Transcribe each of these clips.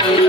Thank you.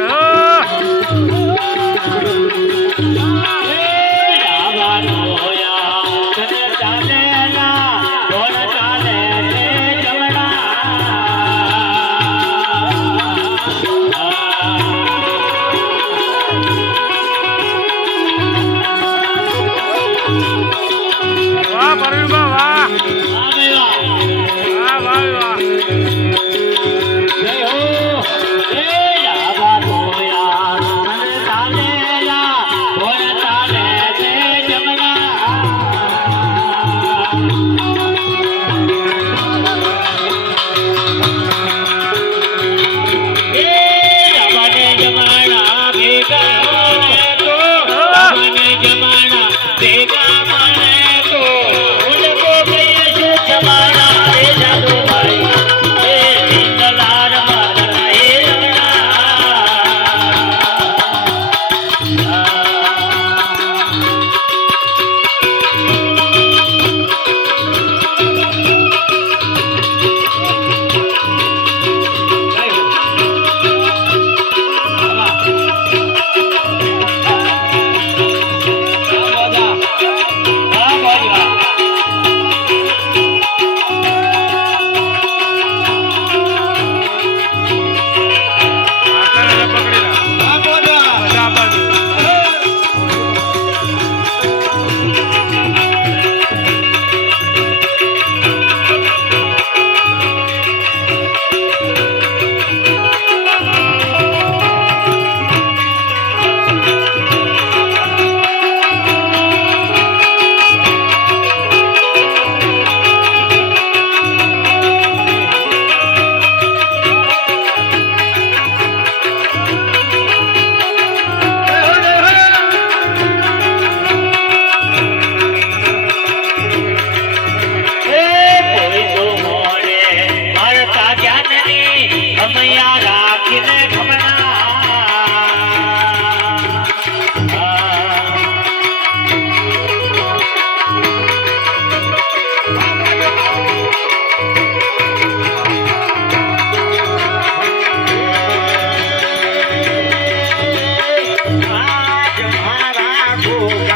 Oh,